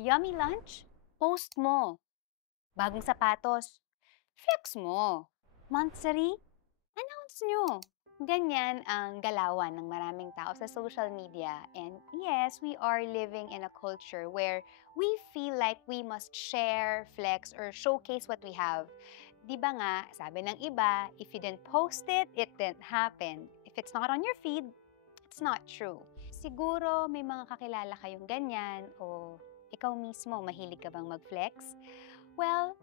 Yummy lunch? Post mo. Bagong sapatos? Flex mo. Monthsary? Announce nyo. Ganyan ang galawan ng maraming tao sa social media. And yes, we are living in a culture where we feel like we must share, flex, or showcase what we have. Di ba nga, sabi ng iba, if you didn't post it, it didn't happen. If it's not on your feed, it's not true. Siguro may mga kakilala kayong ganyan o ikaw mismo mahilig ka bang mag-flex? Well,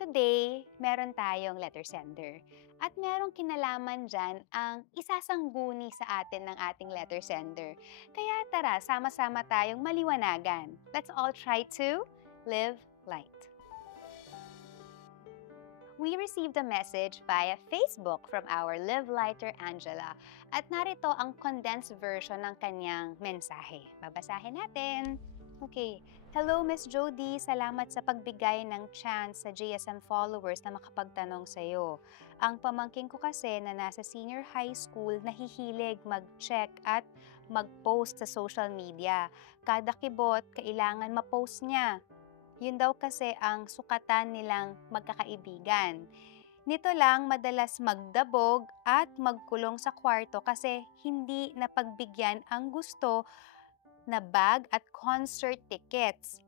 today, meron tayong letter sender. At merong kinalaman dyan ang isasangguni sa atin ng ating letter sender. Kaya tara, sama-sama tayong maliwanagan. Let's all try to live light. We received a message via Facebook from our Live Lighter Angela at narito ang condensed version ng kanyang mensahe. Babasahin natin. Okay. Hello, Miss Jody. Salamat sa pagbigay ng chance sa JSM followers na makapagtanong sa'yo. Ang pamangking ko kasi na nasa senior high school nahihilig mag-check at mag-post sa social media. Kada kibot, kailangan ma-post niya. Yun daw kasi ang sukatan nilang magkakaibigan. Nito lang madalas magdabog at magkulong sa kwarto kasi hindi napagbigyan ang gusto na bag at concert tickets.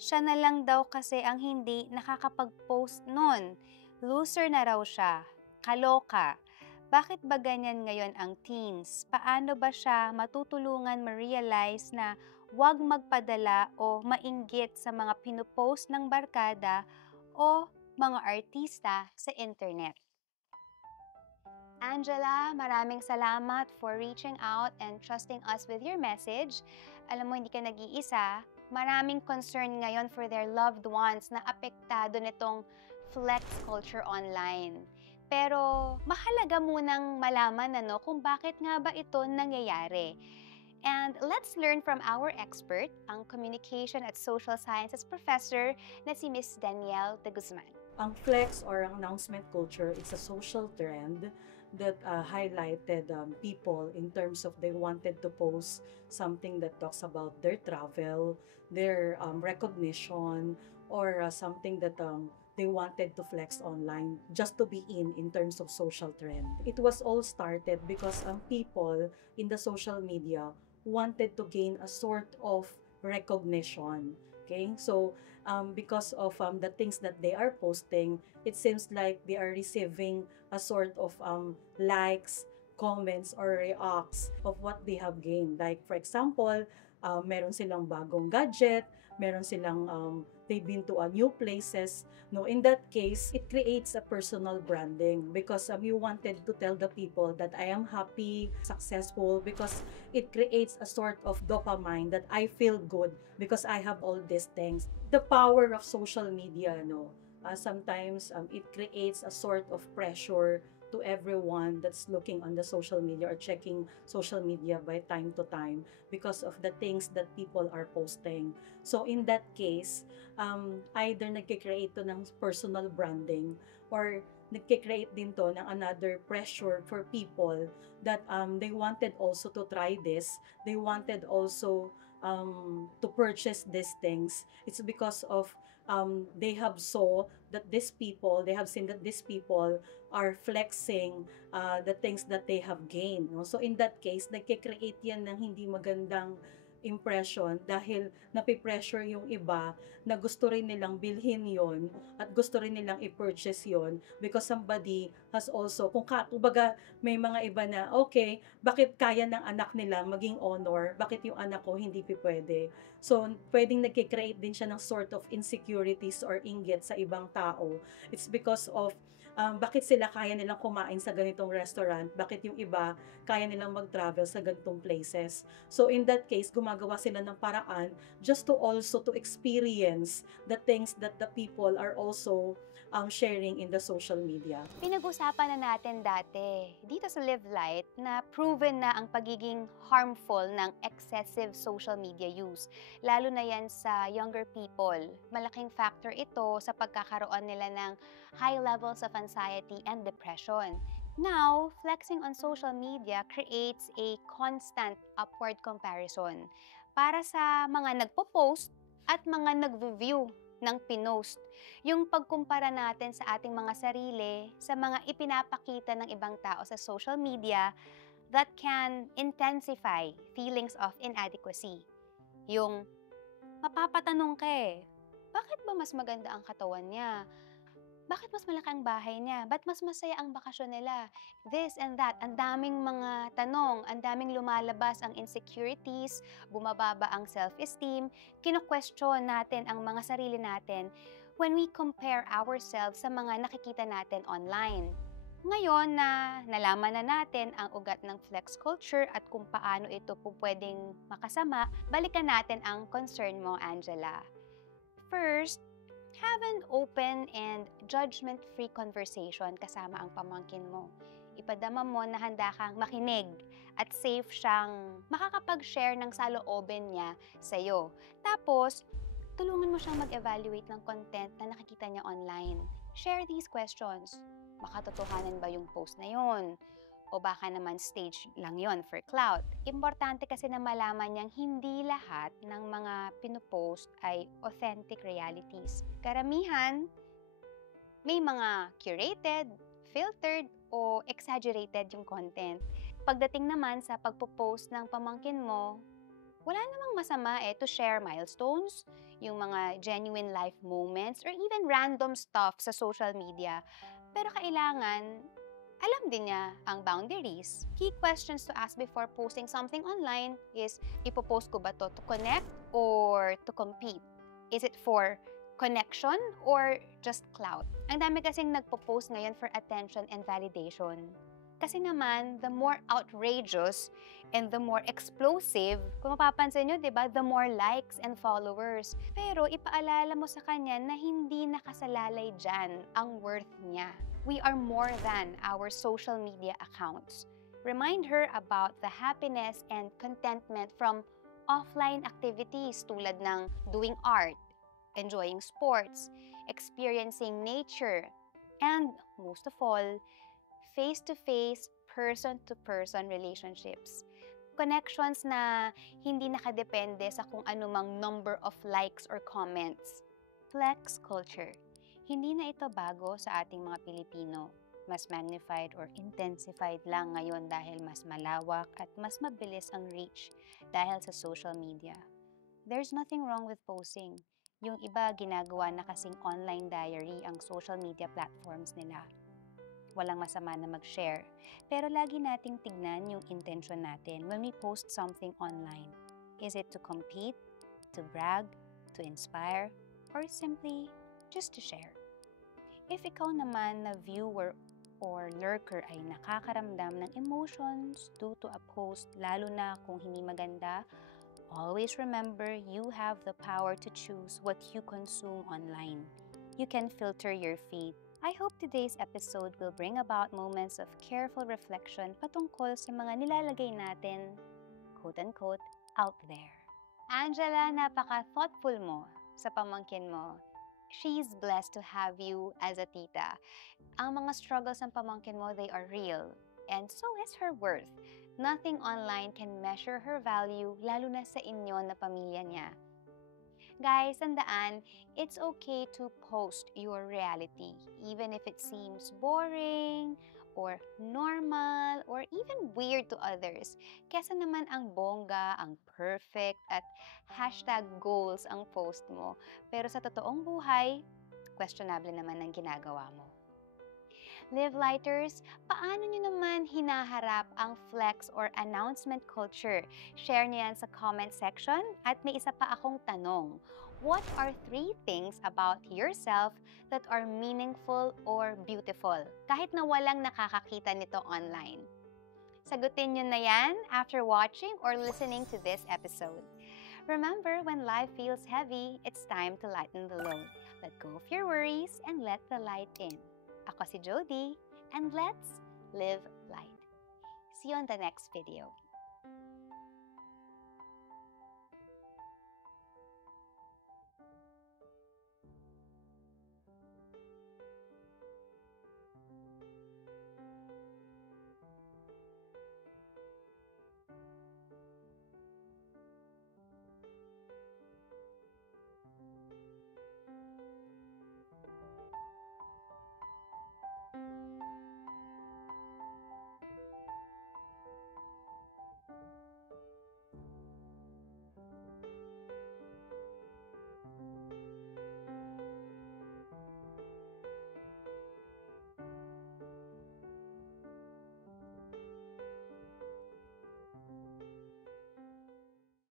Siya na lang daw kasi ang hindi nakakapag-post nun. Loser na raw siya. Kaloka. Bakit ba ganyan ngayon ang teens? Paano ba siya matutulungan ma-realize na huwag magpadala o mainggit sa mga pinupost ng barkada o mga artista sa internet? Angela, maraming salamat for reaching out and trusting us with your message. Alam mo, hindi ka nag-iisa. Maraming concern ngayon for their loved ones na apektado nitong flex culture online. Pero mahalaga munang malaman kung bakit nga ba ito nangyayari. And let's learn from our expert, ang Communication at Social Sciences Professor na si Miss Danielle de Guzman. Ang flex or ang announcement culture, it's a social trend that highlighted people in terms of they wanted to post something that talks about their travel, their recognition, or something that they wanted to flex online just to be in terms of social trend. It was all started because people in the social media wanted to gain a sort of recognition. Okay, so because of the things that they are posting, it seems like they are receiving a sort of likes, comments, or reacts of what they have gained. Like for example, meron silang bagong gadget, meron silang they've been to new places. No, in that case, it creates a personal branding because you wanted to tell the people that I am happy, successful, because it creates a sort of dopamine that I feel good because I have all these things. The power of social media, sometimes it creates a sort of pressure to everyone that's looking on the social media or checking social media by time to time because of the things that people are posting. So in that case, either nagkikreate to ng personal branding or nagkikreate din to ng another pressure for people that they wanted also to try this. They wanted also to purchase these things. It's because of they have seen that these people are flexing the things that they have gained. No? So in that case, nagkikreate yan ng hindi magandang impression dahil napipressure yung iba na gusto rin nilang bilhin yon at gusto rin nilang i-purchase yon because somebody has also, kumbaga may mga iba na, okay, bakit kaya ng anak nila maging honor, bakit yung anak ko hindi pwede? So, pwedeng nagkikreate din siya ng sort of insecurities or inggit sa ibang tao. It's because of bakit sila kaya nilang kumain sa ganitong restaurant, bakit yung iba kaya nilang mag-travel sa ganitong places. So in that case, gumagawa sila ng paraan just to also to experience the things that the people are also sharing in the social media. Pinag-usapan na natin dati dito sa Live Light na proven na ang pagiging harmful ng excessive social media use. Lalo na yan sa younger people. Malaking factor ito sa pagkakaroon nila ng high levels of anxiety and depression. Now, flexing on social media creates a constant upward comparison. Para sa mga nagpo-post, at mga nag-view ng pinost. Yung pagkumpara natin sa ating mga sarili sa mga ipinapakita ng ibang tao sa social media that can intensify feelings of inadequacy. Yung mapapatanong ka bakit ba mas maganda ang katawan niya? Bakit mas malaki ang bahay niya? Ba't mas masaya ang bakasyon nila? This and that. Ang daming mga tanong, ang daming lumalabas ang insecurities, bumababa ang self-esteem, kino-question natin ang mga sarili natin when we compare ourselves sa mga nakikita natin online. Ngayon na nalaman na natin ang ugat ng flex culture at kung paano ito po pwedeng makasama, balikan natin ang concern mo, Angela. First, have an open and judgment-free conversation kasama ang pamangkin mo. Ipadama mo na handa kang makinig at safe siyang makakapag-share ng saloobin niya sa'yo. Tapos, tulungan mo siyang mag-evaluate ng content na nakikita niya online. Share these questions. Makatotohanan ba yung post na yon? O baka naman stage lang yon for clout. Importante kasi na malaman niyang hindi lahat ng mga pinopost ay authentic realities. Karamihan, may mga curated, filtered, o exaggerated yung content. Pagdating naman sa pagpo-post ng pamangkin mo, wala namang masama to share milestones, yung mga genuine life moments, or even random stuff sa social media. Pero kailangan alam din niya ang boundaries. Key questions to ask before posting something online is, ipopost ko ba to connect or to compete? Is it for connection or just clout? Ang dami kasing nagpo-post ngayon for attention and validation. Kasi naman, the more outrageous and the more explosive, kung mapapansin nyo, di ba, the more likes and followers. Pero ipaalala mo sa kanya na hindi nakasalalay dyan ang worth niya. We are more than our social media accounts. Remind her about the happiness and contentment from offline activities tulad ng doing art, enjoying sports, experiencing nature, and most of all, face-to-face, person-to-person relationships. Connections na hindi nakadepende sa kung anumang number of likes or comments. Flex culture. Hindi na ito bago sa ating mga Pilipino. Mas magnified or intensified lang ngayon dahil mas malawak at mas mabilis ang reach dahil sa social media. There's nothing wrong with posting. Yung iba ginagawa na kasing online diary ang social media platforms nila. Walang masama na mag-share. Pero lagi nating tignan yung intention natin when we post something online. Is it to compete, to brag, to inspire, or simply just to share? If ikaw naman na viewer or lurker ay nakakaramdam ng emotions due to a post, lalo na kung hindi maganda, always remember you have the power to choose what you consume online. You can filter your feed. I hope today's episode will bring about moments of careful reflection patungkol sa mga nilalagay natin, quote-unquote, out there. Angela, napaka-thoughtful mo sa pamangkin mo. She's blessed to have you as a tita. Ang mga struggles ng pamangkin mo, they are real. And so is her worth. Nothing online can measure her value, lalo na sa inyo na pamilya niya. Guys, tandaan, it's okay to post your reality, even if it seems boring, or normal, or even weird to others. Kesa naman ang bongga, ang perfect, at #goals ang post mo. Pero sa totoong buhay, questionable naman ang ginagawa mo. Live Lighters, paano nyo naman hinaharap ang flex or announcement culture? Share niyo yan sa comment section. At may isa pa akong tanong. What are 3 things about yourself that are meaningful or beautiful? Kahit na walang nakakakita nito online. Sagutin nyo na yan after watching or listening to this episode. Remember, when life feels heavy, it's time to lighten the load. Let go of your worries and let the light in. Ako si Jody, and let's live light. See you on the next video.